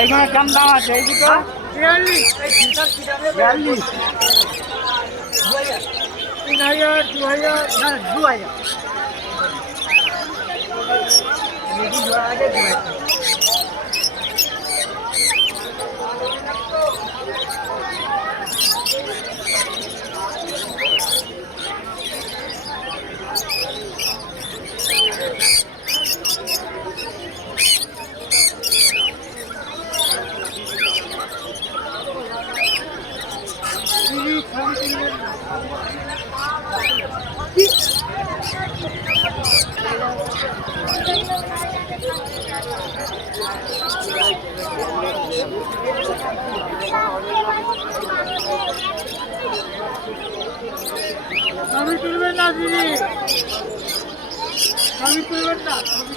এইখানে কেমন দাম আছে এই দুটো? 42, 42, 3000, 2000, না 2000। আমি তুলবেন না দিদি, আমি তুলবেন না, আমি